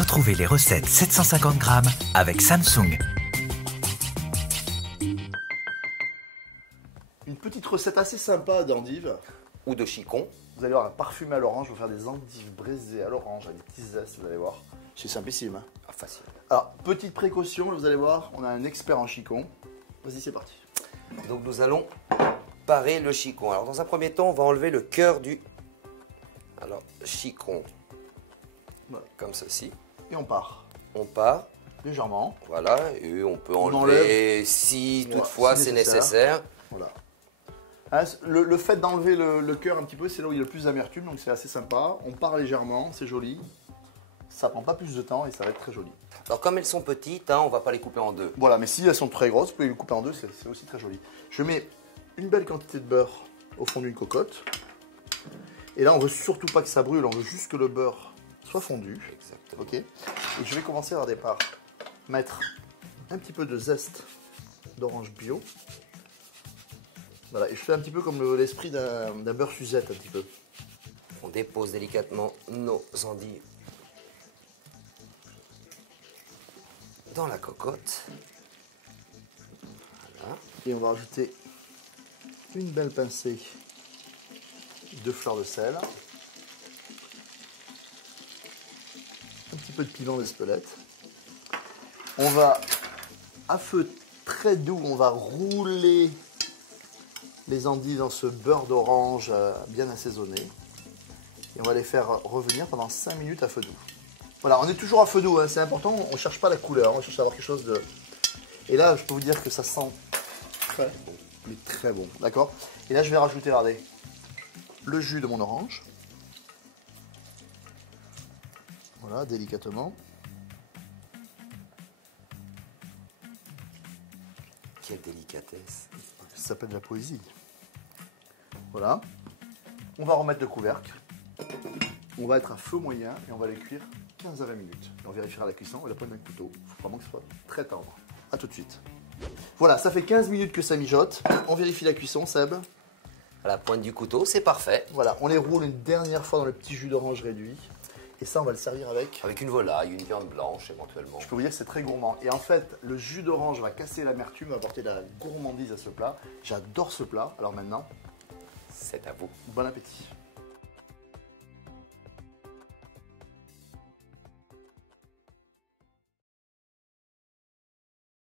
Retrouvez les recettes 750 grammes avec Samsung. Une petite recette assez sympa d'endives. Ou de chicon. Vous allez voir, un parfumé à l'orange. Je vais faire des endives braisées à l'orange avec des petits zestes, vous allez voir. C'est simplissime. Hein. Ah, facile. Alors, petite précaution, vous allez voir, on a un expert en chicon. Vas-y, c'est parti. Donc nous allons parer le chicon. Alors dans un premier temps, on va enlever le cœur du chicon. Voilà. Comme ceci. Et on part. On part. Légèrement. Voilà. Et on peut enlever enlève. si Voilà, toutefois si c'est nécessaire. nécessaire. Voilà. Hein, le fait d'enlever le cœur un petit peu, c'est là où il y a le plus d'amertume, donc c'est assez sympa. On part légèrement, c'est joli. Ça prend pas plus de temps et ça va être très joli. Alors comme elles sont petites, hein, on va pas les couper en deux. Voilà, mais si elles sont très grosses, vous pouvez les couper en deux, c'est aussi très joli. Je mets une belle quantité de beurre au fond d'une cocotte. Et là, on veut surtout pas que ça brûle, on veut juste que le beurre soit fondu. Exactement. Ok. Et je vais commencer par départ mettre un petit peu de zeste d'orange bio. Voilà, et je fais un petit peu comme l'esprit d'un beurre Suzette, un petit peu. On dépose délicatement nos endives dans la cocotte. Voilà. Et on va rajouter une belle pincée de fleur de sel. Un petit peu de piment d'Espelette. On va, à feu très doux, on va rouler les endives dans ce beurre d'orange bien assaisonné. Et on va les faire revenir pendant 5 minutes à feu doux. Voilà, on est toujours à feu doux, hein, c'est important, on ne cherche pas la couleur, on cherche à avoir quelque chose de... Et là, je peux vous dire que ça sent très bon, mais très bon, d'accord? Et là, je vais rajouter, regardez, le jus de mon orange. Voilà, délicatement. Quelle délicatesse. Ça s'appelle de la poésie. Voilà. On va remettre le couvercle. On va être à feu moyen et on va les cuire 15 à 20 minutes. Et on vérifiera la cuisson et la pointe d'un couteau. Il faut vraiment que ce soit très tendre. A tout de suite. Voilà, ça fait 15 minutes que ça mijote. On vérifie la cuisson, Seb. À la pointe du couteau, c'est parfait. Voilà, on les roule une dernière fois dans le petit jus d'orange réduit. Et ça, on va le servir avec... Avec une volaille, une viande blanche éventuellement. Je peux vous dire que c'est très gourmand. Et en fait, le jus d'orange va casser l'amertume, va apporter de la gourmandise à ce plat. J'adore ce plat. Alors maintenant, C'est à vous. bon appétit.